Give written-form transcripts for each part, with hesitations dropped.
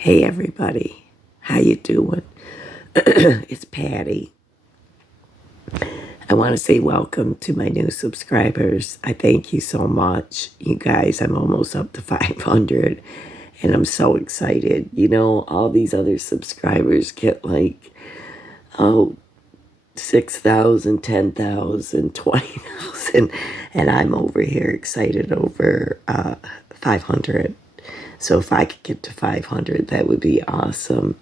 Hey everybody, how you doing? It's Patty. I want to say welcome to my new subscribers. I thank you so much. You guys, I'm almost up to 500 and I'm so excited. You know, all these other subscribers get like, 6,000, 10,000, 20,000, and I'm over here excited over 500. So if I could get to 500, that would be awesome.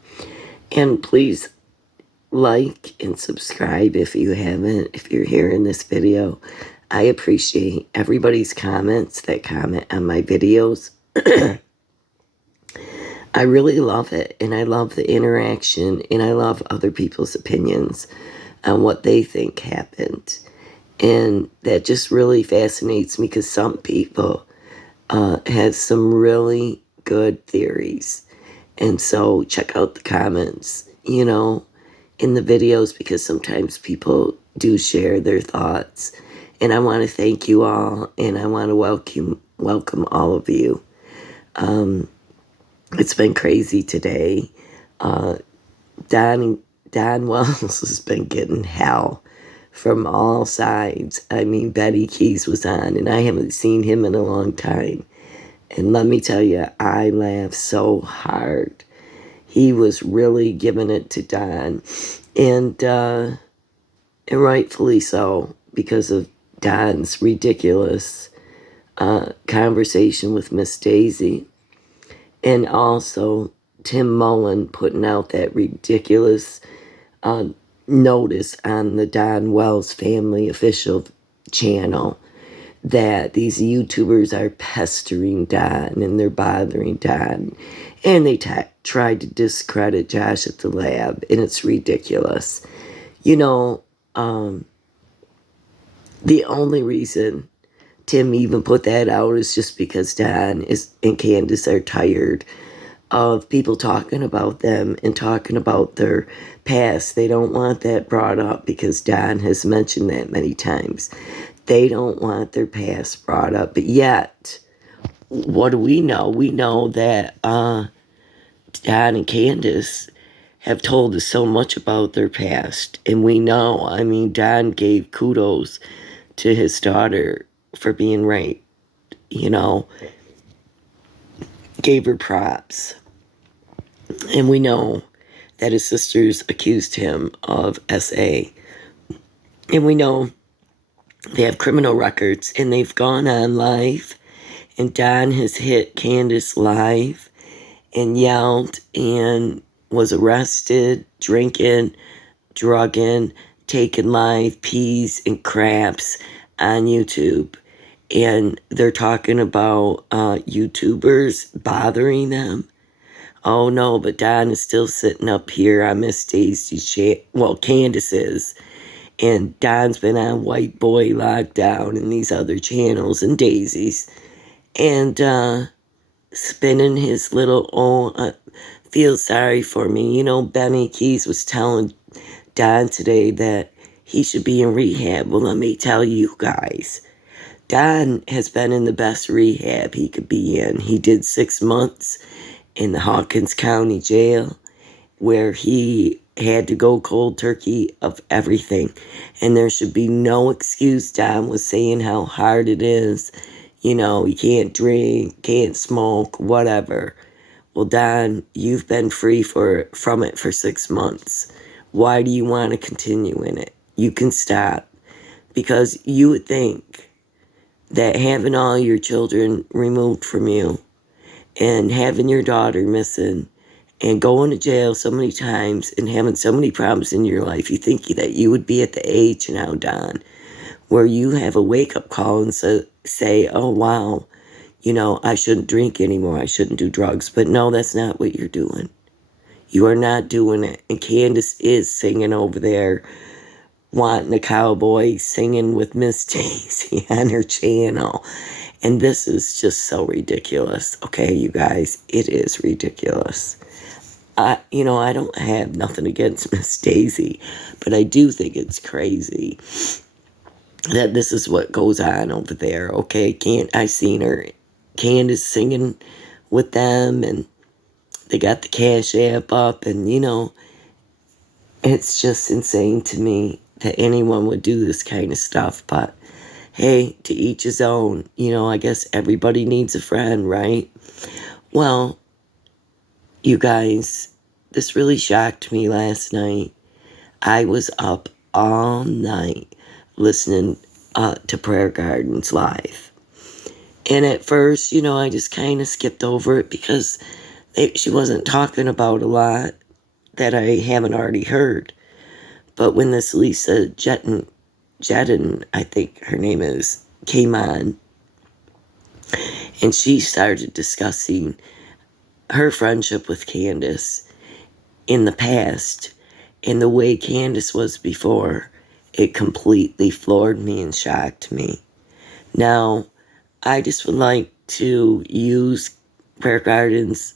And please like and subscribe if you haven't, if you're hearing this video. I appreciate everybody's comments that comment on my videos. I really love it, and I love the interaction, and I love other people's opinions on what they think happened. And that just really fascinates me because some people have some really good theories. And so check out the comments, in the videos, because sometimes people do share their thoughts. And I want to thank you all, and I want to welcome all of you. It's been crazy today. Don Wells has been getting hell from all sides. I mean, Betty Keys was on, and I haven't seen him in a long time. And let me tell you, I laughed so hard. He was really giving it to Don, and rightfully so, because of Don's ridiculous conversation with Miss Daisy, and also Tim Mullen putting out that ridiculous notice on the Don Wells Family official channel that these YouTubers are pestering Don and they're bothering Don. And they tried to discredit Josh at the lab, and it's ridiculous. The only reason Tim even put that out is just because Don and Candace are tired of people talking about them and talking about their past. They don't want that brought up because Don has mentioned that many times. They don't want their past brought up. But yet, what do we know? We know that Don and Candace have told us so much about their past. And we know, Don gave kudos to his daughter for being right. Gave her props. And we know that his sisters accused him of SA. And we know they have criminal records, and they've gone on live, and Don has hit Candace live and yelled and was arrested, drinking, drugging, taking live peas and craps on YouTube. And they're talking about YouTubers bothering them. Oh no, but Don is still sitting up here on Miss Daisy's Candace is. And Don's been on White Boy Lockdown and these other channels and Daisy's. And spinning his little, feel sorry for me. Benny Keys was telling Don today that he should be in rehab. Well, let me tell you guys, Don has been in the best rehab he could be in. He did 6 months in the Hawkins County Jail, where he had to go cold turkey of everything. And there should be no excuse. Don was saying how hard it is. You can't drink, can't smoke, whatever. Well, Don, you've been free from it for 6 months. Why do you want to continue in it? You can stop. Because you would think that having all your children removed from you and having your daughter missing and going to jail so many times and having so many problems in your life, you think that you would be at the age now, Don, where you have a wake-up call and say, oh, wow, I shouldn't drink anymore. I shouldn't do drugs. But no, that's not what you're doing. You are not doing it. And Candace is singing over there, wanting a cowboy, singing with Miss Daisy on her channel. And this is just so ridiculous. Okay, you guys, it is ridiculous. I don't have nothing against Miss Daisy, but I do think it's crazy that this is what goes on over there. Okay, I seen her, Candace singing with them, and They got the Cash App up, and it's just insane to me that anyone would do this kind of stuff. But hey, to each his own. I guess everybody needs a friend, right? Well, you guys, this really shocked me last night. I was up all night listening to Prayer Gardens live. And at first, I just kind of skipped over it because she wasn't talking about a lot that I haven't already heard. But when this Lisa Jedden, I think her name is, came on, and she started discussing her friendship with Candace in the past and the way Candace was before, it completely floored me and shocked me. Now, I just would like to use Prayer Gardens,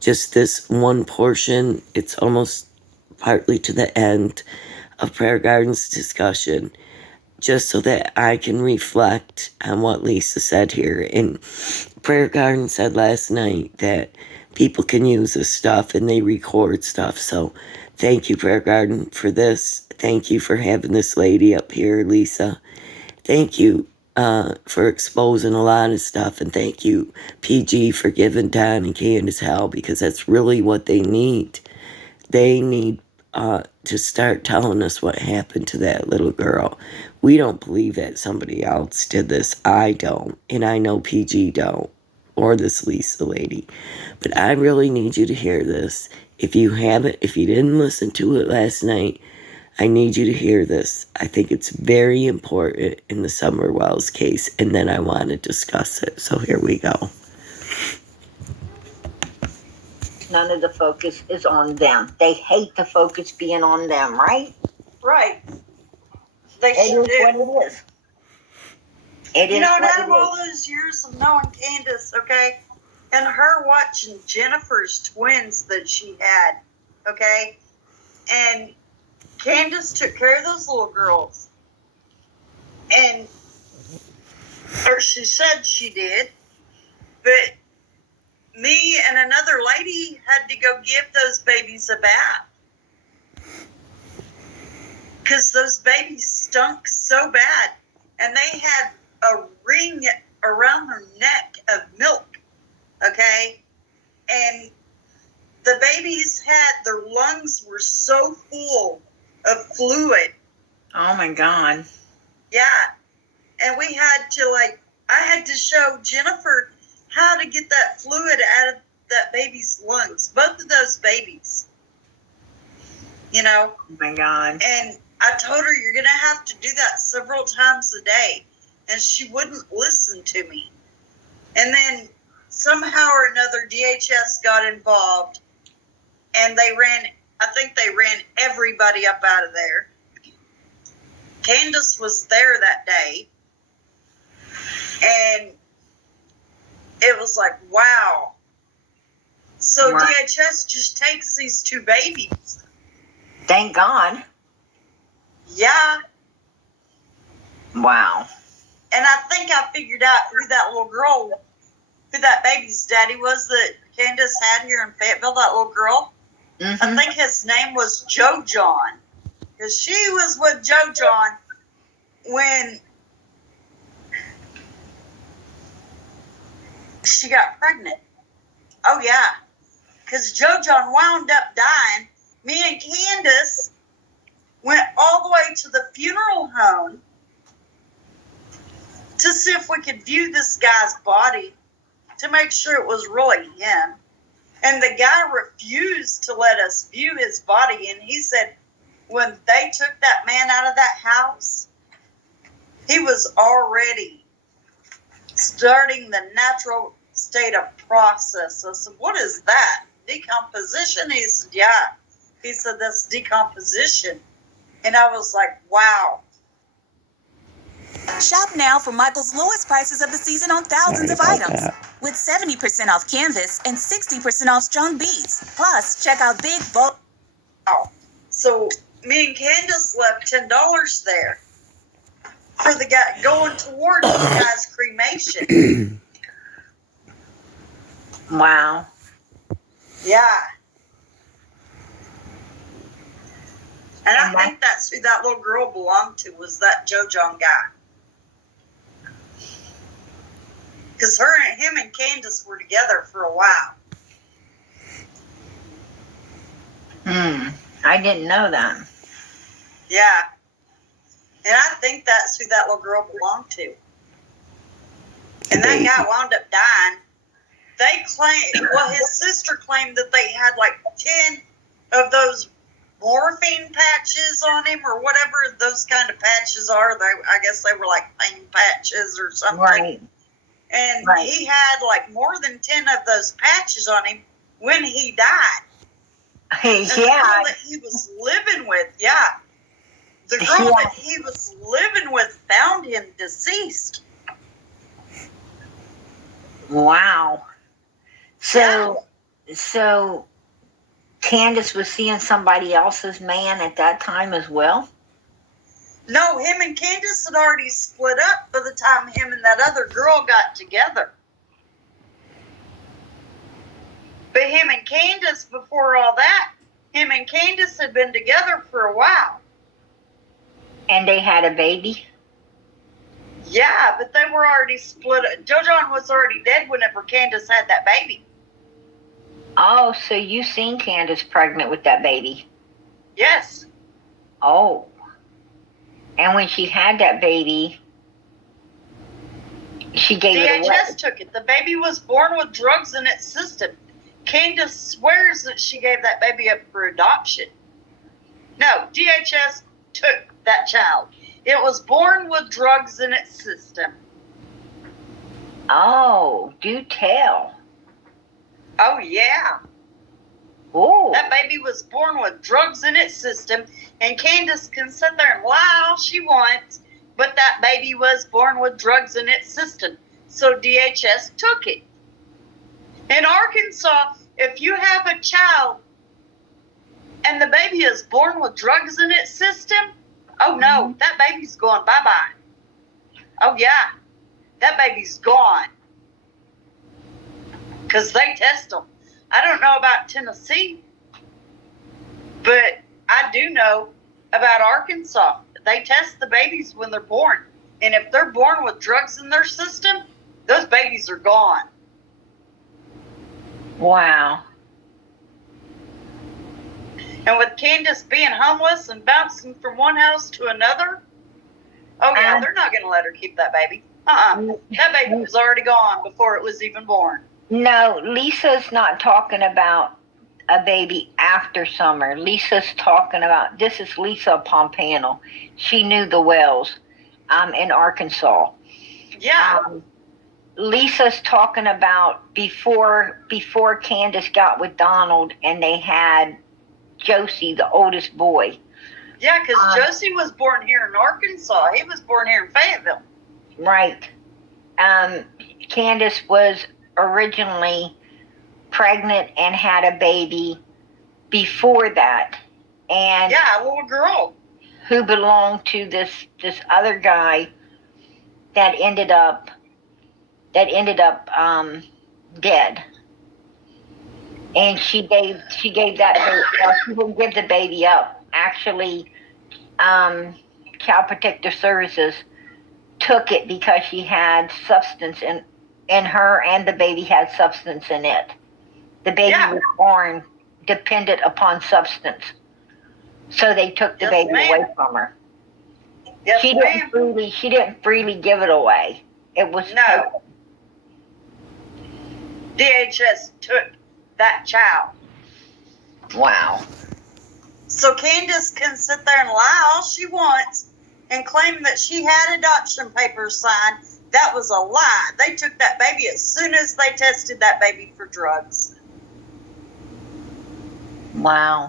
just this one portion. It's almost partly to the end of Prayer Gardens discussion, just so that I can reflect on what Lisa said here. And Prayer Garden said last night that people can use this stuff and they record stuff. So thank you, Prayer Garden, for this. Thank you for having this lady up here, Lisa. Thank you for exposing a lot of stuff. And thank you, PG, for giving Don and Candace hell, because that's really what they need. They need to start telling us what happened to that little girl. We don't believe that somebody else did this. I don't. And I know PG don't. Or this Lisa lady. But I really need you to hear this. If you didn't listen to it last night, I need you to hear this. I think it's very important in the Summer Wells case, and then I want to discuss it. So here we go. None of the focus is on them. They hate the focus being on them, right? Right. They sure do. It is what it is. And out of all those years of knowing Candace, okay, and her watching Jennifer's twins that she had, okay, and Candace took care of those little girls, or she said she did, but me and another lady had to go give those babies a bath because those babies stunk so bad, and they had a ring around their neck of milk, okay? And the babies their lungs were so full of fluid. Oh my God. Yeah. And we had to, I had to show Jennifer how to get that fluid out of that baby's lungs. Both of those babies. Oh my God. And I told her, you're going to have to do that several times a day. And she wouldn't listen to me. And then somehow or another, DHS got involved. And I think they ran everybody up out of there. Candace was there that day. And it was like, wow. So wow. DHS just takes these two babies. Thank God. Yeah. Wow. And I think I figured out who that baby's daddy was that Candace had here in Fayetteville, that little girl. Mm-hmm. I think his name was Joe John. Because she was with Joe John when she got pregnant. Oh, yeah. Because Joe John wound up dying. Me and Candace went all the way to the funeral home to see if we could view this guy's body to make sure it was really him. And the guy refused to let us view his body. And he said when they took that man out of that house, he was already starting the natural state of process. I said, what is that? Decomposition? He said, yeah. He said, that's decomposition. And I was like, wow. Shop now for Michael's lowest prices of the season on thousands of items. With 70% off canvas and 60% off strong beads. Plus, check out big bulk. Wow. So me and Candace left $10 there for the guy going towards the guy's cremation. Wow. Yeah. And And I think that's who that little girl belonged to, was that Joe John guy. Because him and Candace were together for a while. I didn't know that. Yeah. And I think that's who that little girl belonged to. And that guy wound up dying. They claimed, well, his sister claimed that they had like 10 of those morphine patches on him, or whatever those kind of patches are. I guess they were like pain patches or something. Right. And Right. he had like more than 10 of those patches on him when he died. And the girl Yeah. that he was living with, the girl that he was living with found him deceased. Wow. So Candace was seeing somebody else's man at that time as well? No, him and Candace had already split up by the time him and that other girl got together. But him and Candace, before all that, him and Candace had been together for a while. And they had a baby? Yeah, but they were already split up. Joe John was already dead whenever Candace had that baby. Oh, so you seen Candace pregnant with that baby? Yes. Oh. And when she had that baby, she gave it away. DHS took it. The baby was born with drugs in its system. Candace swears that she gave that baby up for adoption. No, DHS took that child. It was born with drugs in its system. Oh, do tell. Oh, yeah. Oh. That baby was born with drugs in its system, and Candace can sit there and lie all she wants, but that baby was born with drugs in its system. So DHS took it. In Arkansas, if you have a child and the baby is born with drugs in its system, oh no, that baby's going bye-bye. Oh yeah, that baby's gone. Because they test them. I don't know about Tennessee, but I do know about Arkansas. They test the babies when they're born. And if they're born with drugs in their system, those babies are gone. Wow. And with Candace being homeless and bouncing from one house to another, oh yeah, they're not going to let her keep that baby. That baby was already gone before it was even born. No, Lisa's not talking about a baby after summer. Lisa's talking about, this is Lisa Pompano. She knew the Wells in Arkansas. Yeah. Lisa's talking about before Candace got with Donald and they had Josie, the oldest boy. Yeah, because Josie was born here in Arkansas. He was born here in Fayetteville. Right. Candace was originally pregnant and had a baby before that. And yeah, a little girl. Who belonged to this other guy that ended up dead. And she gave that baby, she didn't give the baby up. Actually, Child Protective Services took it because she had substance in her, and the baby had substance in it. The baby was born dependent upon substance. So they took the baby away from her. Yes, she didn't freely give it away. It was taken. DHS took that child. Wow. So Candace can sit there and lie all she wants and claim that she had adoption papers signed. That was a lie. They took that baby as soon as they tested that baby for drugs. Wow.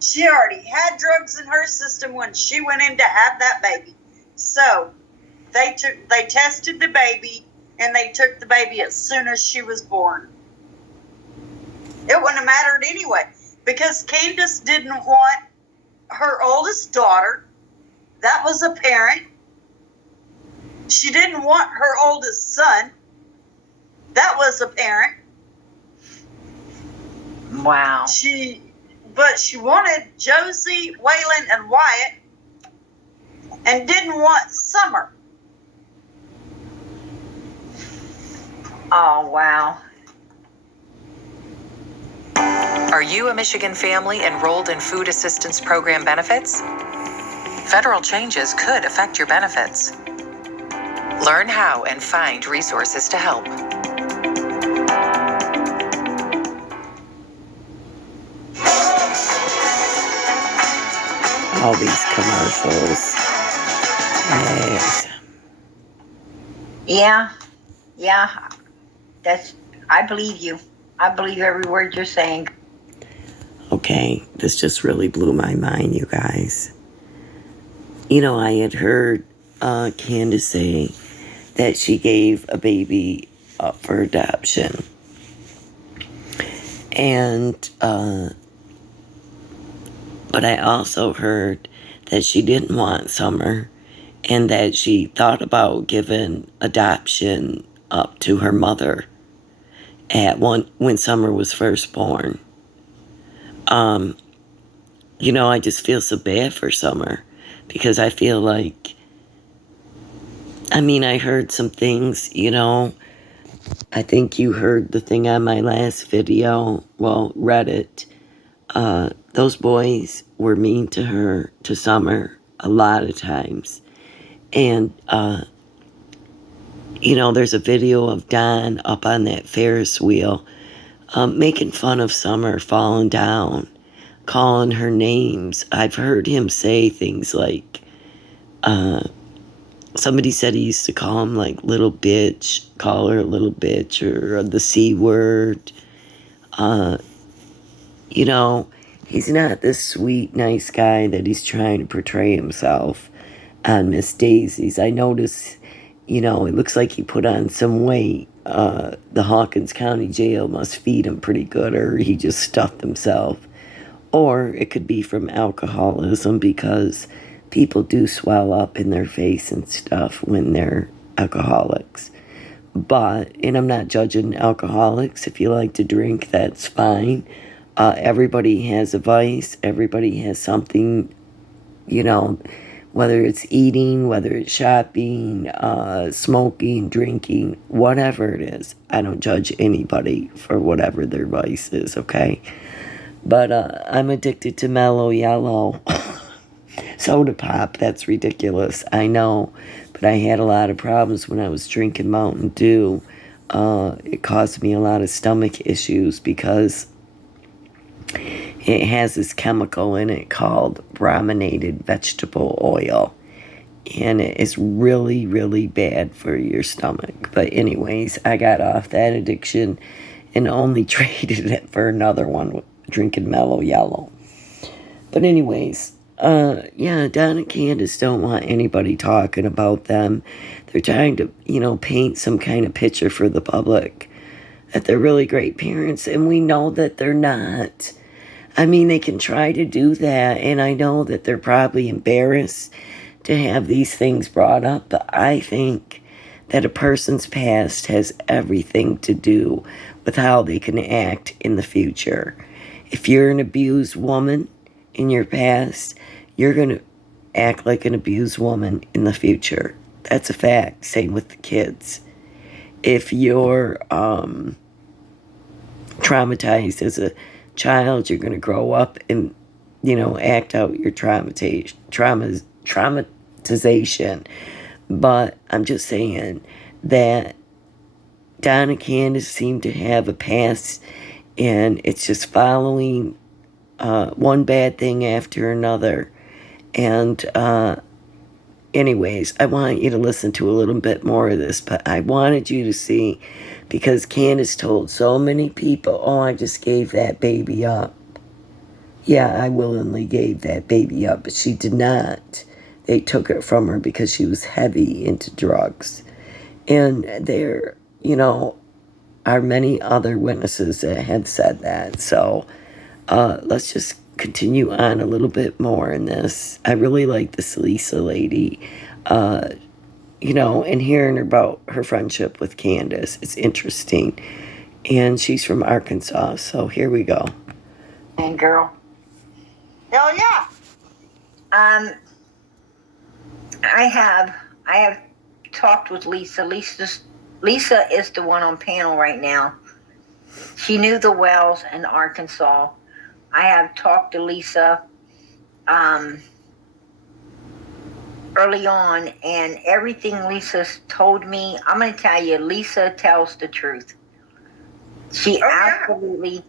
She already had drugs in her system when she went in to have that baby. So they tested the baby, and they took the baby as soon as she was born. It wouldn't have mattered anyway, because Candace didn't want her oldest daughter. That was apparent. She didn't want her oldest son. That was apparent. Wow. But she wanted Josie, Waylon, and Wyatt, and didn't want Summer. Oh, wow. Are you a Michigan family enrolled in food assistance program benefits? Federal changes could affect your benefits. Learn how and find resources to help. All these commercials. Yes. Yeah. I believe you. I believe every word you're saying. Okay, this just really blew my mind, you guys. You know, I had heard Candace say that she gave a baby up for adoption. And, but I also heard that she didn't want Summer and that she thought about giving adoption up to her mother when Summer was first born. You know, I just feel so bad for Summer because I feel like, I heard some things, you know. I think you heard the thing on my last video, well, read it. Those boys were mean to her, to Summer, a lot of times. And, you know, there's a video of Don up on that Ferris wheel making fun of Summer falling down, calling her names. I've heard him say things like, somebody said he used to call him like little bitch, call her a little bitch, or the C word. You know, he's not this sweet, nice guy that he's trying to portray himself on Miss Daisy's. I notice, you know, it looks like he put on some weight. The Hawkins County Jail must feed him pretty good, or he just stuffed himself. Or it could be from alcoholism, because people do swell up in their face and stuff when they're alcoholics. And I'm not judging alcoholics. If you like to drink, that's fine. Everybody has a vice. Everybody has something, you know, whether it's eating, whether it's shopping, smoking, drinking, whatever it is. I don't judge anybody for whatever their vice is, okay? But I'm addicted to Mellow Yellow. Soda pop, that's ridiculous, I know. But I had a lot of problems when I was drinking Mountain Dew. It caused me a lot of stomach issues because it has this chemical in it called brominated vegetable oil. And it is really, really bad for your stomach. But anyways, I got off that addiction and only traded it for another one, drinking Mellow Yellow. But anyways, yeah, Don and Candace don't want anybody talking about them. They're trying to, you know, paint some kind of picture for the public that they're really great parents, and we know that they're not. They can try to do that, and I know that they're probably embarrassed to have these things brought up, but I think that a person's past has everything to do with how they can act in the future. If you're an abused woman in your past, you're going to act like an abused woman in the future. That's a fact. Same with the kids. If you're traumatized as a child, you're going to grow up and, you know, act out your traumatization. But I'm just saying that Don and Candace seem to have a past, and it's just following one bad thing after another. And anyways, I want you to listen to a little bit more of this, but I wanted you to see, because Candace told so many people, oh, I just gave that baby up. Yeah, I willingly gave that baby up, but she did not. They took it from her because she was heavy into drugs. And there, you know, are many other witnesses that have said that. So let's just continue on a little bit more in this. I really like this Lisa lady, you know, and hearing about her friendship with Candace. It's interesting. And she's from Arkansas, so here we go. And girl. Hell yeah. I have talked with Lisa. Lisa is the one on panel right now. She knew the wells in Arkansas. I have talked to Lisa early on, and everything Lisa's told me, I'm going to tell you, Lisa tells the truth. She absolutely,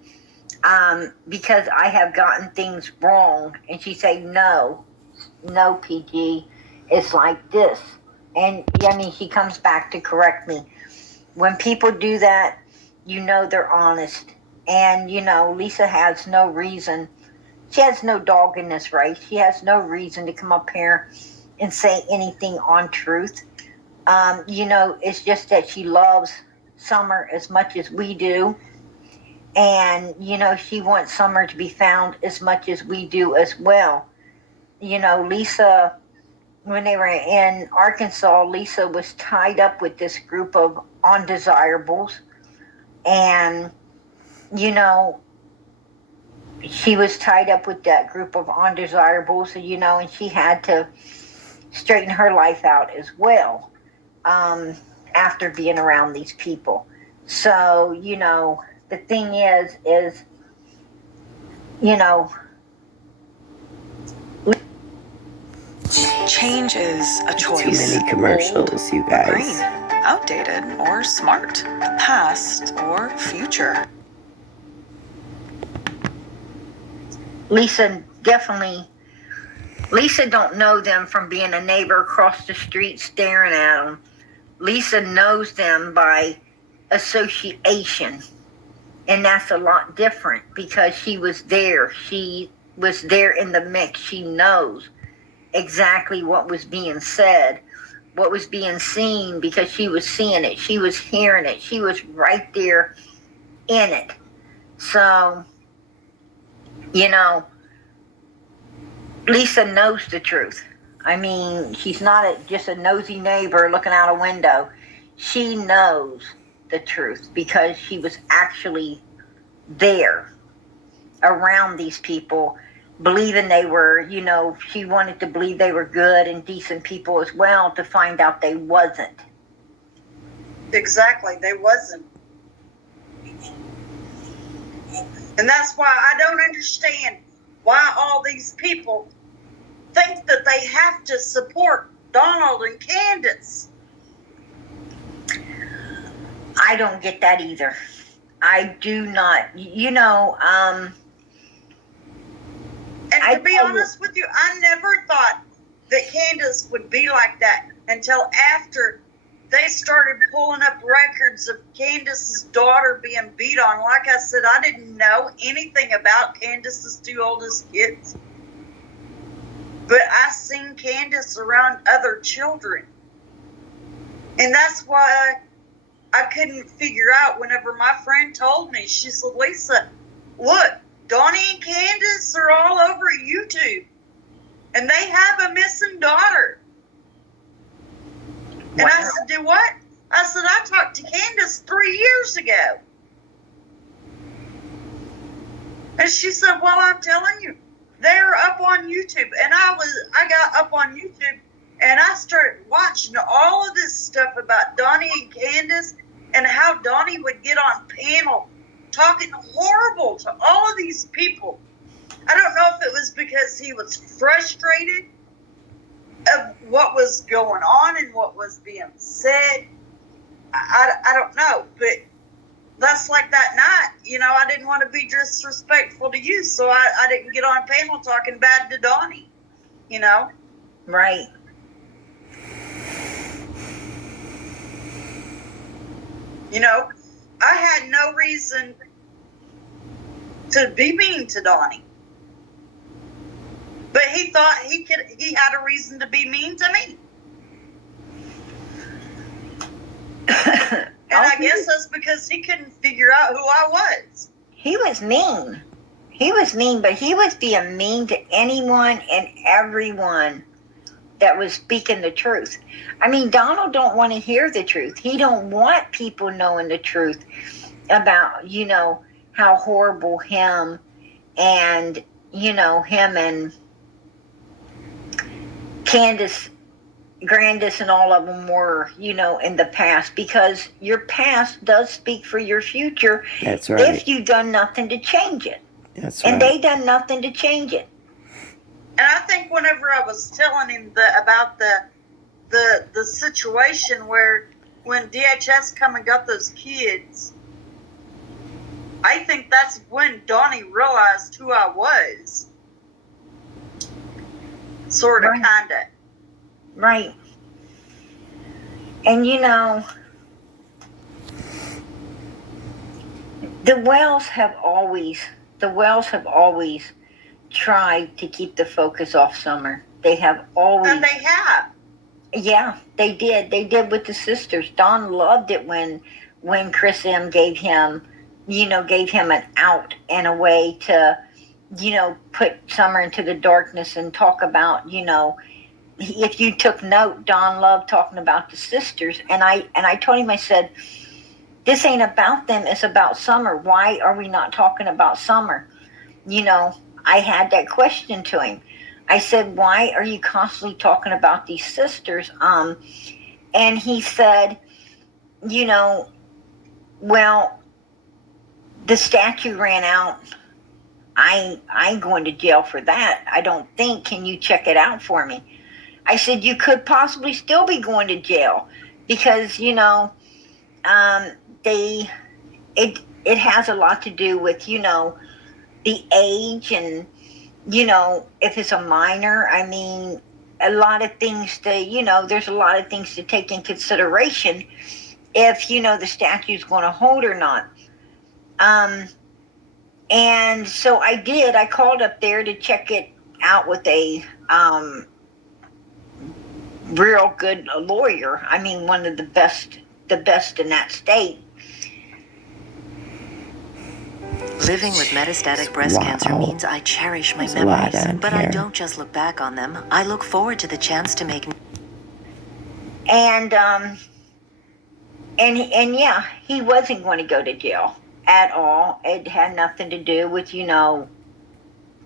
because I have gotten things wrong, and she say, no, PG, it's like this. And I mean, she comes back to correct me. When people do that, you know they're honest. And, you know, Lisa has no reason. She has no dog in this race. She has no reason to come up here and say anything on truth. You know, it's just that she loves Summer as much as we do. And, you know, she wants Summer to be found as much as we do as well. You know, Lisa, when they were in Arkansas, Lisa was tied up with this group of undesirables. And, you know, she was tied up with that group of undesirables, you know, and she had to straighten her life out as well after being around these people. So, you know, the thing is, you know, Change is a choice. Too many commercials, you guys. Green, outdated, or smart. Past or future. Lisa don't know them from being a neighbor across the street staring at them. Lisa knows them by association. And that's a lot different because she was there. She was there in the mix. She knows exactly what was being said, what was being seen, because she was seeing it. She was hearing it. She was right there in it. So, you know, Lisa knows the truth. I mean, she's not just a nosy neighbor looking out a window. She knows the truth because she was actually there around these people, believing they were, you know, she wanted to believe they were good and decent people as well, to find out they wasn't. Exactly, they wasn't. And that's why I don't understand why all these people think that they have to support Donald and Candace. I don't get that either. I do not. You know, And to be honest with you, I never thought that Candace would be like that until after they started pulling up records of Candace's daughter being beat on. Like I said, I didn't know anything about Candace's two oldest kids. But I seen Candace around other children. And that's why I couldn't figure out whenever my friend told me, she said, Lisa, look, Donnie and Candace are all over YouTube. And they have a missing daughter. And I said, do what? I said, I talked to Candace 3 years ago. And she said, well, I'm telling you, they're up on YouTube. And I got up on YouTube and I started watching all of this stuff about Donnie and Candace and how Donnie would get on panel talking horrible to all of these people. I don't know if it was because he was frustrated of what was going on and what was being said. I don't know, but that's like that night. You know, I didn't want to be disrespectful to you, so I didn't get on panel talking bad to Donnie, you know? right. You know, I had no reason to be mean to Donnie. But he thought he had a reason to be mean to me. And I guess that's because he couldn't figure out who I was. He was mean. He was mean, but he was being mean to anyone and everyone that was speaking the truth. I mean, Donald don't want to hear the truth. He don't want people knowing the truth. about, how horrible him and, him and Candace Grandis and all of them were, in the past, because your past does speak for your future. That's right. If you've done nothing to change it. That's and right. they done nothing to change it. And I think whenever I was telling him about the situation where when DHS come and got those kids, I think that's when Donnie realized who I was. Sort of, Right. kind of. Right. And the Wells have always tried to keep the focus off Summer. They have always. And they have. Yeah, they did. They did with the sisters. Don loved it when Chris M gave him an out and a way to, put Summer into the darkness and talk about, if you took note, Don loved talking about the sisters. And I told him, I said, this ain't about them, it's about Summer. Why are we not talking about Summer? I had that question to him. I said, why are you constantly talking about these sisters? And he said, well, the statue ran out. I ain't going to jail for that. I don't think. Can you check it out for me? I said, you could possibly still be going to jail because, it has a lot to do with, the age and, if it's a minor, I mean, a lot of things there's a lot of things to take in consideration if, the statute's going to hold or not. And so I did. I called up there to check it out with a real good lawyer. I mean, one of the best in that state. Living with metastatic breast cancer means I cherish my memories, but I don't just look back on them. I look forward to the chance to make. And yeah, he wasn't going to go to jail at all. It had nothing to do with,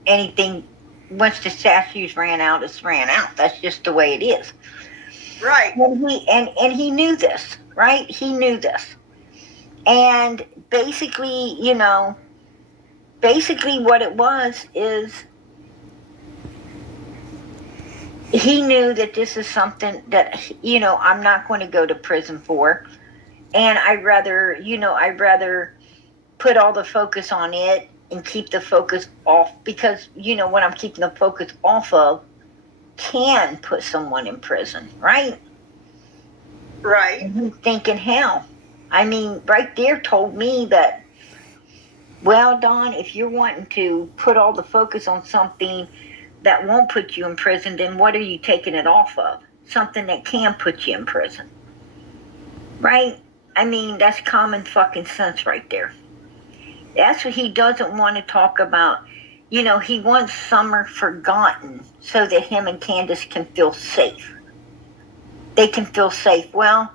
anything. Once the statues ran out, it's ran out. That's just the way it is. Right. And he knew this, right? He knew this. And basically, what it was is he knew that this is something that, I'm not going to go to prison for. And I'd rather put all the focus on it and keep the focus off, because, what I'm keeping the focus off of can put someone in prison, right? Right. And he's thinking, hell, I mean, right there told me that, well, Don, if you're wanting to put all the focus on something that won't put you in prison, then what are you taking it off of? Something that can put you in prison. Right? I mean, that's common fucking sense right there. That's what he doesn't want to talk about. He wants Summer forgotten so that him and Candace can feel safe. They can feel safe. Well,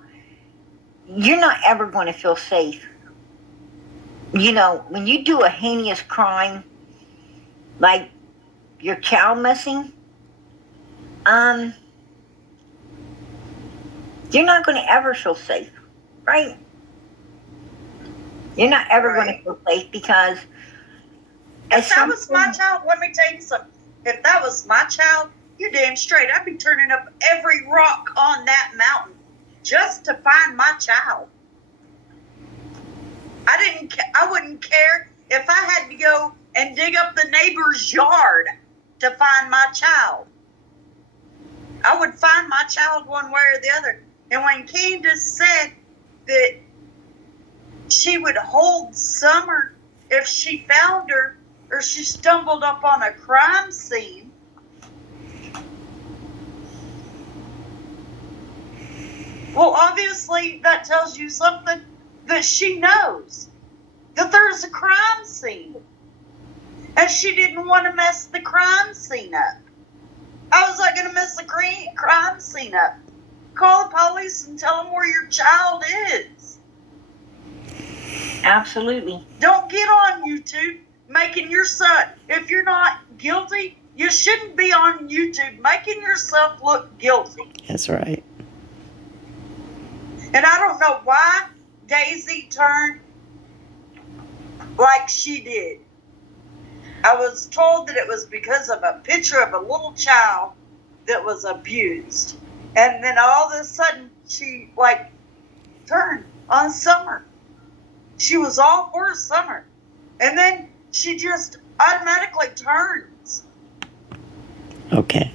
you're not ever going to feel safe. When you do a heinous crime, like your child missing, you're not going to ever feel safe, right? You're not ever going to feel safe because... If that was my child, let me tell you something. If that was my child, you damn straight, I'd be turning up every rock on that mountain just to find my child. I wouldn't care if I had to go and dig up the neighbor's yard to find my child. I would find my child one way or the other. And when Candace said that she would hold Summer if she found her or she stumbled up on a crime scene, well, obviously that tells you something that she knows, that there's a crime scene. And she didn't want to mess the crime scene up. How was I going to mess the crime scene up? Call the police and tell them where your child is. Absolutely. Don't get on YouTube making yourself, if you're not guilty, you shouldn't be on YouTube making yourself look guilty. That's right. And I don't know why Daisy turned like she did. I was told that it was because of a picture of a little child that was abused. And then all of a sudden, she, like, turned on Summer. She was all for Summer. And then she just automatically turns. Okay.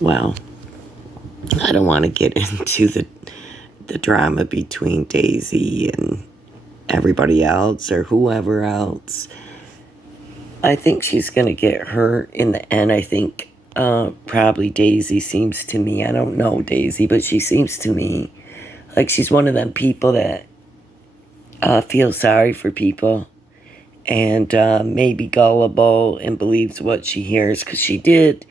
Well, I don't want to get into the drama between Daisy and everybody else or whoever else. I think she's going to get hurt in the end. I think probably Daisy seems to me, I don't know Daisy, but she seems to me like she's one of them people that feel sorry for people and maybe gullible and believes what she hears, because she did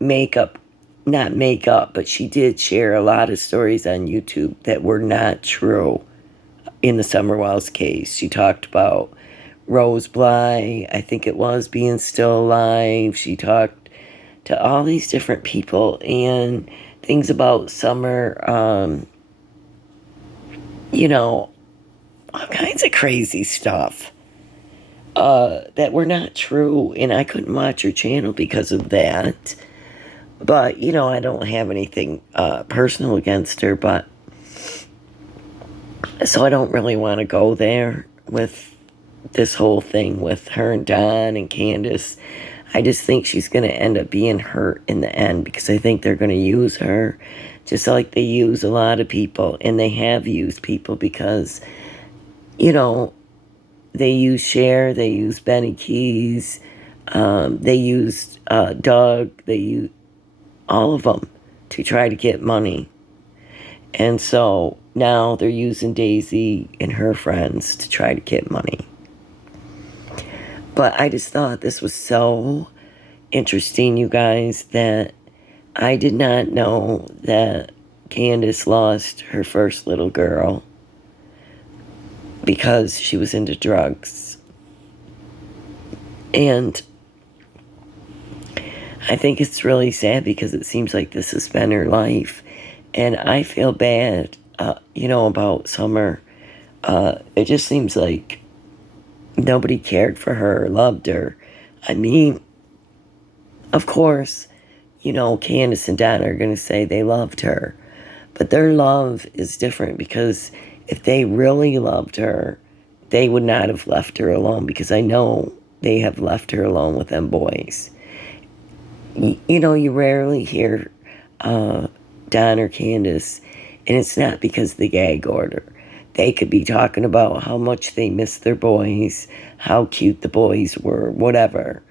but she did share a lot of stories on YouTube that were not true in the Summer Wells case. She talked about Rose Bly, I think it was, being still alive. She talked to all these different people and things about Summer, you know, all kinds of crazy stuff that were not true, and I couldn't watch her channel because of that. But, you know, I don't have anything personal against her, but so I don't really want to go there with this whole thing with her and Don and Candace. I just think she's going to end up being hurt in the end, because I think they're going to use her just like they use a lot of people, and they have used people because, you know, they use Cher, they use Benny Keys, they used Doug, they used all of them to try to get money. And so now they're using Daisy and her friends to try to get money. But I just thought this was so interesting, you guys, that I did not know that Candace lost her first little girl because she was into drugs. And I think it's really sad because it seems like this has been her life. And I feel bad, you know, about Summer. It just seems like nobody cared for her, loved her. I mean, of course, you know, Candace and Don are going to say they loved her. But their love is different, because if they really loved her, they would not have left her alone, because I know they have left her alone with them boys. You know, you rarely hear Don or Candace, and it's not because of the gag order. They could be talking about how much they miss their boys, how cute the boys were, whatever.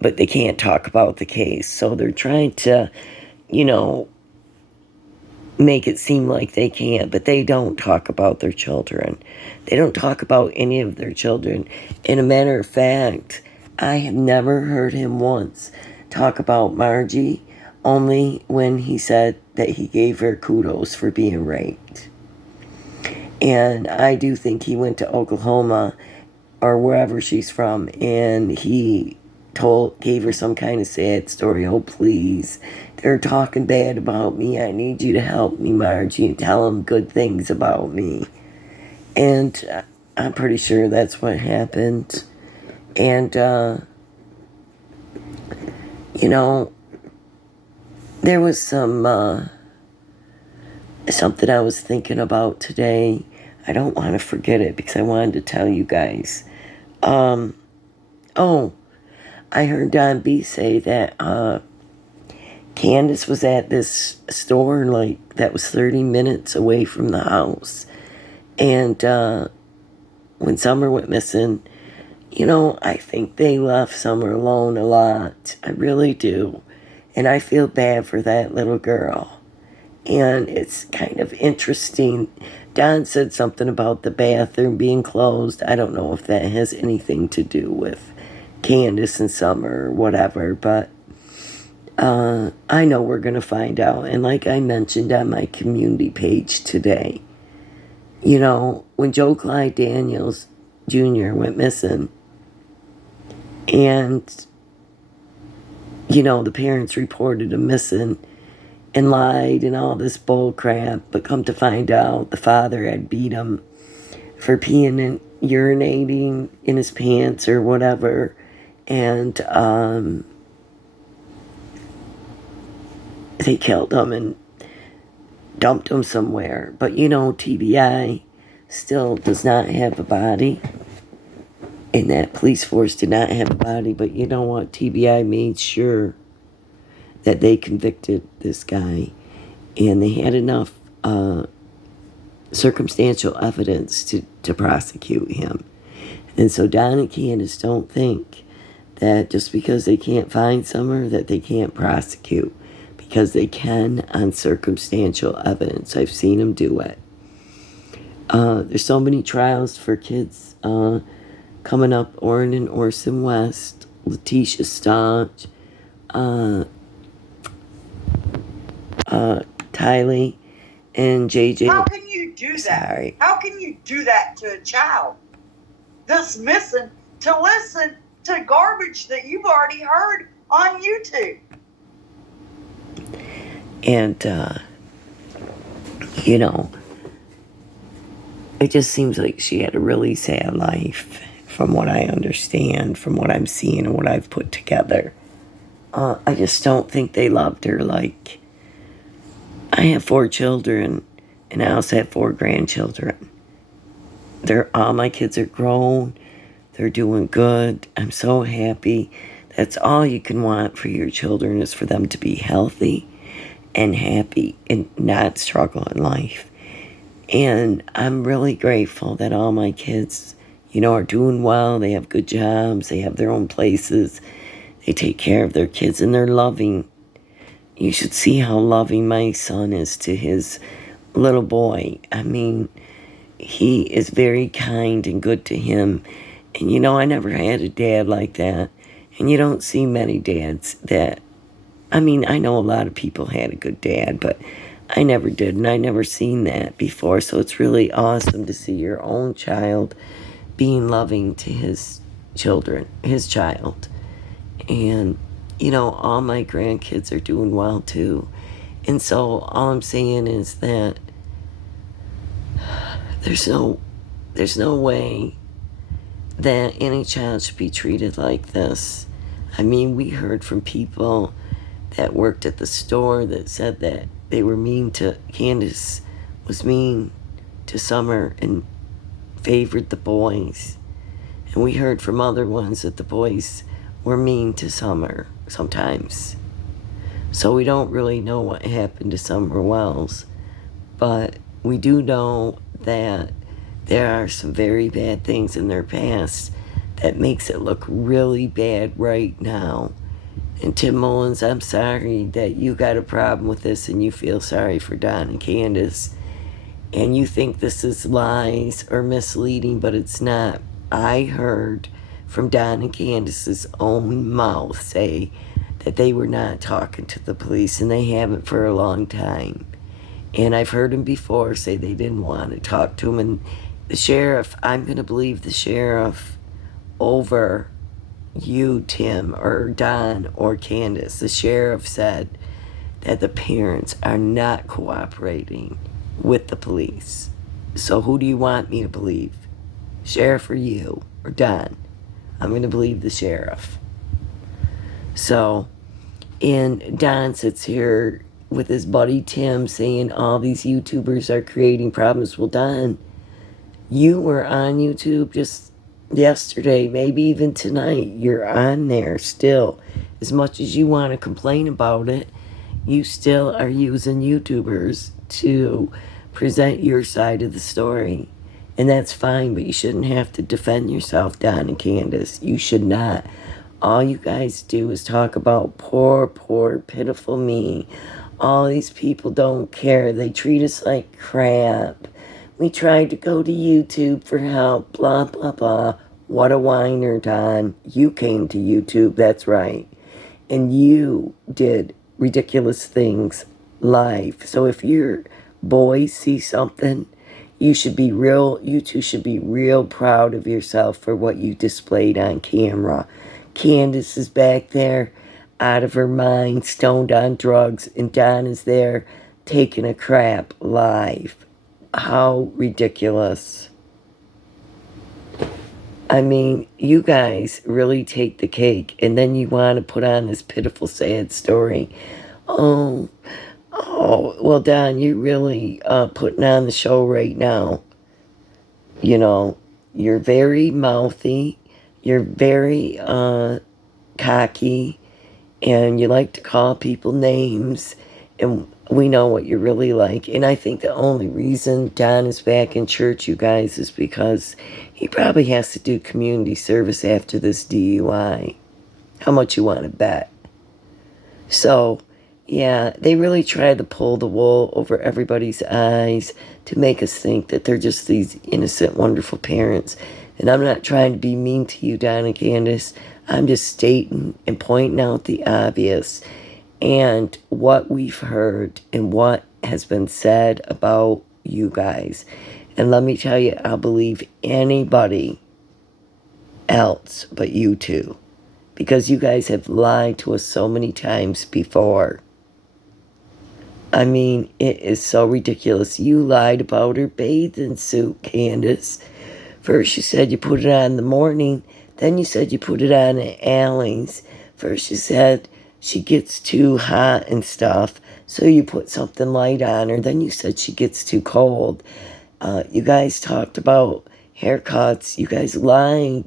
But they can't talk about the case. So they're trying to, you know, make it seem like they can't. But they don't talk about their children. They don't talk about any of their children. And a matter of fact, I have never heard him once talk about Margie, only when he said that he gave her kudos for being raped. And I do think he went to Oklahoma or wherever she's from, and he gave her some kind of sad story. Oh, please, they're talking bad about me. I need you to help me, Margie, and tell them good things about me. And I'm pretty sure that's what happened. And, you know, there was something I was thinking about today. I don't want to forget it because I wanted to tell you guys. I heard Don B say that Candace was at this store like that was 30 minutes away from the house. And when Summer went missing, you know, I think they left Summer alone a lot. I really do. And I feel bad for that little girl. And it's kind of interesting. Don said something about the bathroom being closed. I don't know if that has anything to do with Candace and Summer or whatever, but I know we're going to find out. And like I mentioned on my community page today, You know, when Joe Clyde Daniels Jr. went missing, and, you know, the parents reported him missing and lied and all this bull crap, but come to find out the father had beat him for peeing and urinating in his pants or whatever, and they killed him and dumped him somewhere. But you know, TBI still does not have a body, and that police force did not have a body. But you know what? TBI made sure that they convicted this guy, and they had enough circumstantial evidence to prosecute him. And so Don and Candace don't think that just because they can't find Summer that they can't prosecute, because they can on circumstantial evidence. I've seen them do it. There's so many trials for kids coming up. Orrin and Orson West, Letitia Staunch, Tylee, and JJ. How can you do that? Sorry. How can you do that to a child that's missing to listen to garbage that you've already heard on YouTube? And, you know, it just seems like she had a really sad life, from what I understand, from what I'm seeing and what I've put together. I just don't think they loved her. Like, I have 4 children, and I also have 4 grandchildren. All my kids are grown. They're doing good. I'm so happy. That's all you can want for your children, is for them to be healthy and happy and not struggle in life. And I'm really grateful that all my kids, you know, are doing well. They have good jobs. They have their own places. They take care of their kids, and they're loving. You should see how loving my son is to his little boy. I mean, he is very kind and good to him. And, you know, I never had a dad like that. And you don't see many dads that, I mean, I know a lot of people had a good dad, but I never did. And I never seen that before. So it's really awesome to see your own child being loving to his children, his child. And, you know, all my grandkids are doing well too. And so all I'm saying is that there's no way that any child should be treated like this. I mean, we heard from people that worked at the store that said that they were mean to, Candace was mean to Summer and favored the boys. And we heard from other ones that the boys were mean to Summer sometimes. So we don't really know what happened to Summer Wells, but we do know that there are some very bad things in their past that makes it look really bad right now. And Tim Mullins, I'm sorry that you got a problem with this and you feel sorry for Don and Candace. And you think this is lies or misleading, but it's not. I heard from Don and Candace's own mouth say that they were not talking to the police, and they haven't for a long time. And I've heard them before say they didn't want to talk to him. And the sheriff, I'm going to believe the sheriff over you, Tim, or Don, or Candace. The sheriff said that the parents are not cooperating with the police. So who do you want me to believe? Sheriff or you, or Don? I'm going to believe the sheriff. So, and Don sits here with his buddy Tim saying all these YouTubers are creating problems. Well, Don, you were on YouTube just yesterday, maybe even tonight. You're on there still. As much as you want to complain about it, you still are using YouTubers to present your side of the story. And that's fine, but you shouldn't have to defend yourself, Don and Candace. You should not. All you guys do is talk about poor, pitiful me. All these people don't care. They treat us like crap. We tried to go to YouTube for help, blah, blah, blah. What a whiner, Don. You came to YouTube, that's right. And you did ridiculous things live. So if your boys see something, you two should be real proud of yourself for what you displayed on camera. Candace is back there out of her mind, stoned on drugs, and Don is there taking a crap live. How ridiculous. I mean, you guys really take the cake, and then you want to put on this pitiful, sad story. Oh, well, Don, you're really putting on the show right now. You know, you're very mouthy, you're very cocky, and you like to call people names, and we know what you're really like. And I think the only reason Don is back in church, you guys, is because he probably has to do community service after this DUI. How much you want to bet? So, yeah, they really try to pull the wool over everybody's eyes to make us think that they're just these innocent, wonderful parents. And I'm not trying to be mean to you, Don and Candace. I'm just stating and pointing out the obvious and what we've heard and what has been said about you guys. And let me tell you, I'll believe anybody else but you two, because you guys have lied to us so many times before. I mean, it is so ridiculous. You lied about her bathing suit, Candace. First you said you put it on in the morning, then you said you put it on at Allie's. First you said she gets too hot and stuff, so you put something light on her. Then you said she gets too cold. You guys talked about haircuts. You guys lied.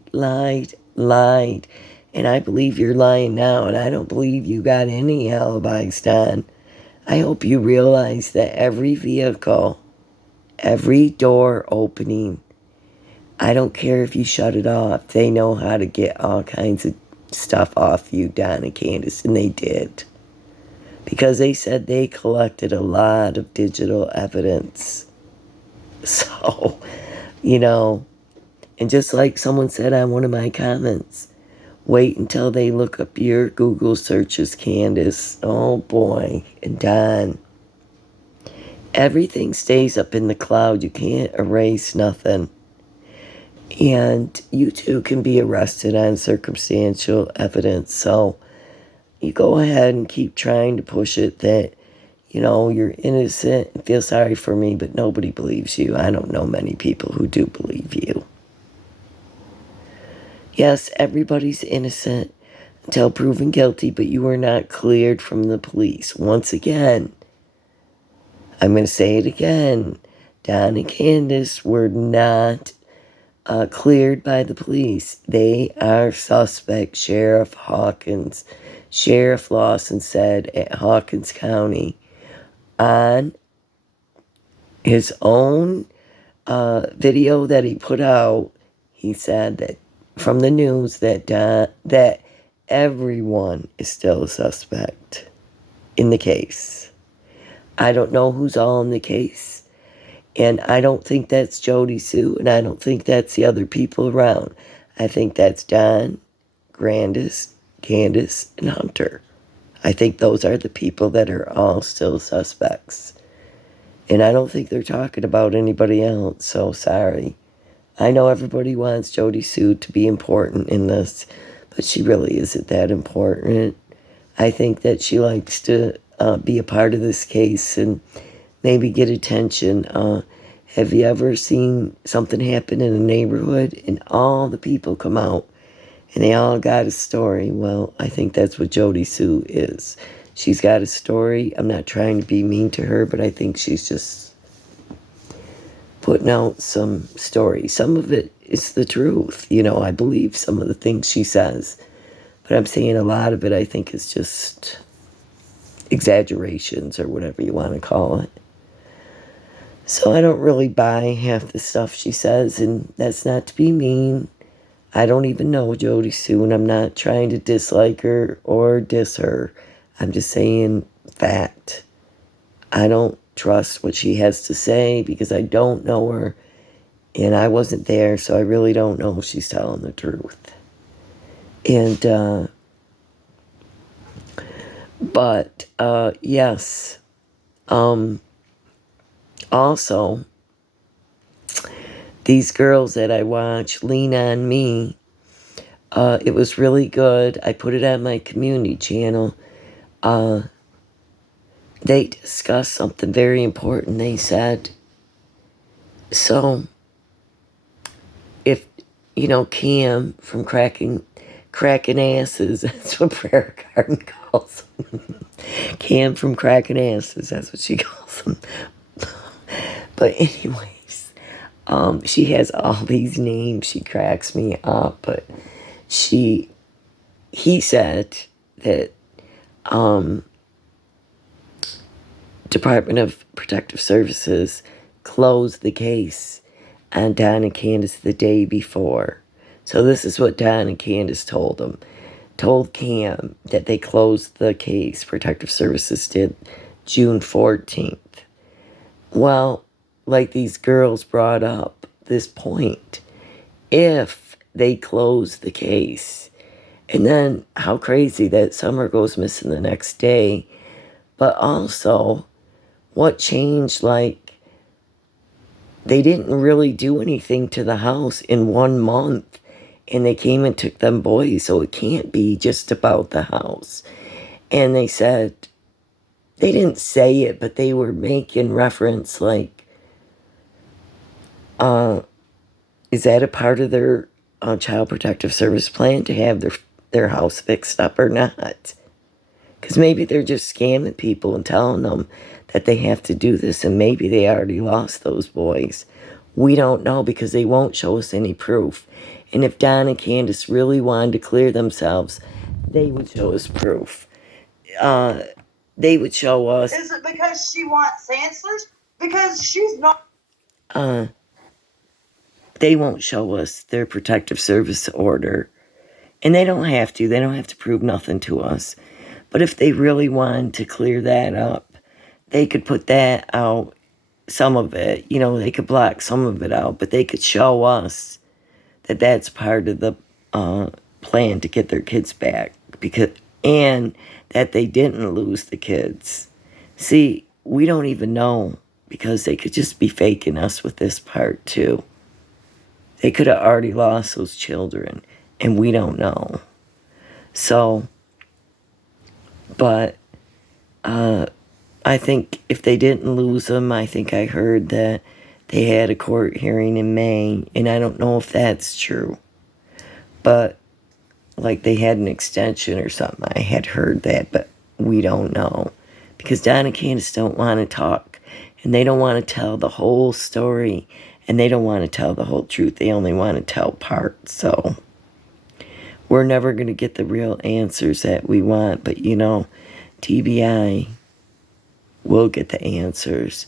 And I believe you're lying now, and I don't believe you got any alibis done. I hope you realize that every vehicle, every door opening, I don't care if you shut it off. They know how to get all kinds of stuff off you, Don and Candace, and they did. Because they said they collected a lot of digital evidence. So, you know, and just like someone said on one of my comments, wait until they look up your Google searches, Candace. Oh boy, and Don. Everything stays up in the cloud. You can't erase nothing. And you two can be arrested on circumstantial evidence. So you go ahead and keep trying to push it that, you know, you're innocent and feel sorry for me, but nobody believes you. I don't know many people who do believe you. Yes, everybody's innocent until proven guilty, but you are not cleared from the police. Once again, I'm going to say it again. Don and Candace were not cleared by the police. They are suspect. Sheriff Lawson said at Hawkins County on his own video that he put out, he said that from the news that everyone is still a suspect in the case. I don't know who's all in the case, and I don't think that's Jody Sue, and I don't think that's the other people around. I think that's Don, Candace, and Hunter. I think those are the people that are all still suspects. And I don't think they're talking about anybody else, so sorry. I know everybody wants Jody Sue to be important in this, but she really isn't that important. I think that she likes to be a part of this case and maybe get attention. Have you ever seen something happen in a neighborhood and all the people come out and they all got a story? Well, I think that's what Jody Sue is. She's got a story. I'm not trying to be mean to her, but I think she's just putting out some story. Some of it is the truth. You know, I believe some of the things she says. But I'm saying a lot of it, I think, is just exaggerations or whatever you want to call it. So I don't really buy half the stuff she says, and that's not to be mean. I don't even know Jody Sue, and I'm not trying to dislike her or diss her. I'm just saying fact. I don't trust what she has to say because I don't know her, and I wasn't there, so I really don't know if she's telling the truth. And, yes. Also, these girls that I watch, Lean on Me, it was really good. I put it on my community channel. They discussed something very important. They said, so if, Cam from cracking asses, that's what Prayer Garden calls him. Cam from cracking asses, that's what she calls him. But anyways, she has all these names. She cracks me up, but he said that Department of Protective Services closed the case on Don and Candace the day before. So this is what Don and Candace told Cam that they closed the case. Protective Services did June 14th. Well, like these girls brought up this point, if they close the case, and then how crazy that Summer goes missing the next day, but also what changed, like they didn't really do anything to the house in 1 month, and they came and took them boys, so it can't be just about the house. And they said, they didn't say it, but they were making reference like, is that a part of their Child Protective Service plan to have their house fixed up or not? Because maybe they're just scamming people and telling them that they have to do this, and maybe they already lost those boys. We don't know, because they won't show us any proof. And if Don and Candace really wanted to clear themselves, they would show us proof. They would show us. Is it because she wants answers? Because she's not. They won't show us their protective service order. And they don't have to. They don't have to prove nothing to us. But if they really wanted to clear that up, they could put that out, some of it. They could block some of it out, but they could show us that that's part of the plan to get their kids back, and that they didn't lose the kids. See, we don't even know, because they could just be faking us with this part too. They could have already lost those children, and we don't know. So, but I think if they didn't lose them, I think I heard that they had a court hearing in May, and I don't know if that's true. But, like, they had an extension or something. I had heard that, but we don't know. Because Don and Candace don't want to talk, and they don't want to tell the whole story, and they don't want to tell the whole truth. They only want to tell parts. So we're never going to get the real answers that we want, but TBI will get the answers,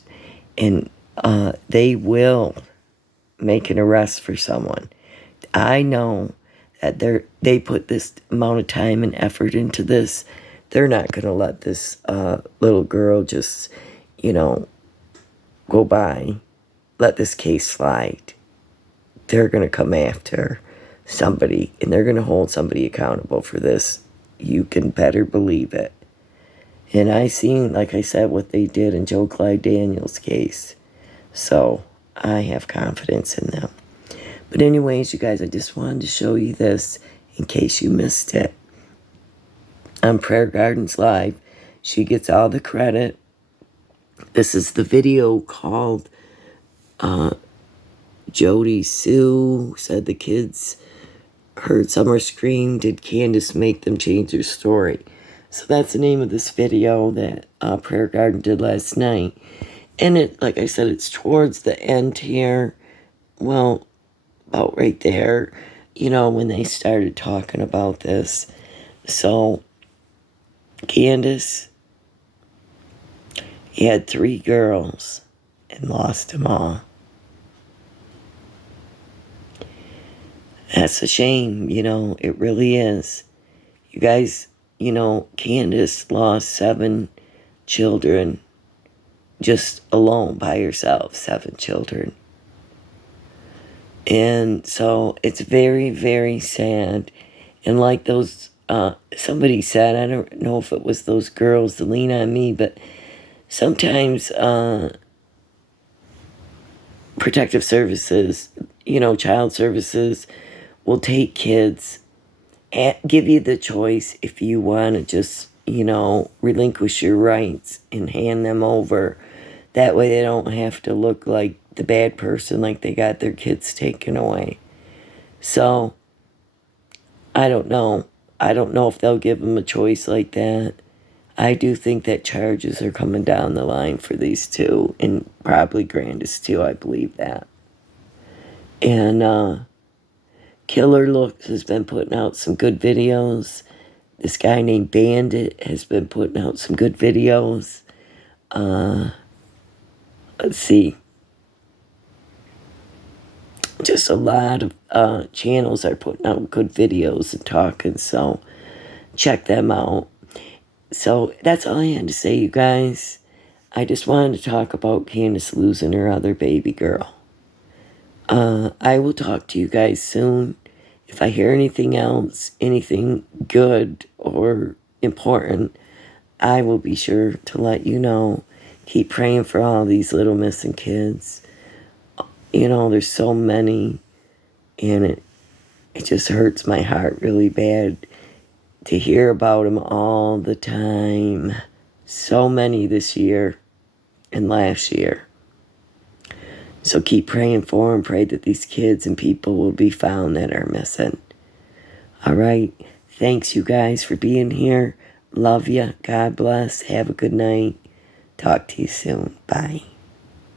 and they will make an arrest for someone. I know that they put this amount of time and effort into this. They're not going to let this little girl just, go by, let this case slide. They're going to come after somebody, and they're going to hold somebody accountable for this. You can better believe it. And I seen, like I said, what they did in Joe Clyde Daniels' case. So I have confidence in them. But anyways, you guys, I just wanted to show you this in case you missed it. On Prayer Gardens Live, she gets all the credit. This is the video called Jody Sue said the kids heard Summer scream. Did Candace make them change their story? So that's the name of this video that Prayer Garden did last night. And it, like I said, it's towards the end here. Well, about right there, when they started talking about this. So Candace had 3 girls and lost them all. That's a shame, it really is. You guys, Candace lost 7 children just alone by herself, 7 children. And so it's very, very sad. And like those, somebody said, I don't know if it was those girls that Lean on Me, but sometimes protective services, child services will take kids and give you the choice if you want to just, relinquish your rights and hand them over. That way they don't have to look like the bad person, like they got their kids taken away. So, I don't know. I don't know if they'll give them a choice like that. I do think that charges are coming down the line for these two, and probably Grandis too, I believe that. And Killer Looks has been putting out some good videos. This guy named Bandit has been putting out some good videos. Let's see. Just a lot of channels are putting out good videos and talking, so check them out. So that's all I had to say, you guys. I just wanted to talk about Candace losing her other baby girl. I will talk to you guys soon. If I hear anything else, anything good or important, I will be sure to let you know. Keep praying for all these little missing kids. There's so many, and it just hurts my heart really bad to hear about them all the time. So many this year and last year. So keep praying for them. Pray that these kids and people will be found that are missing. All right. Thanks, you guys, for being here. Love you. God bless. Have a good night. Talk to you soon. Bye.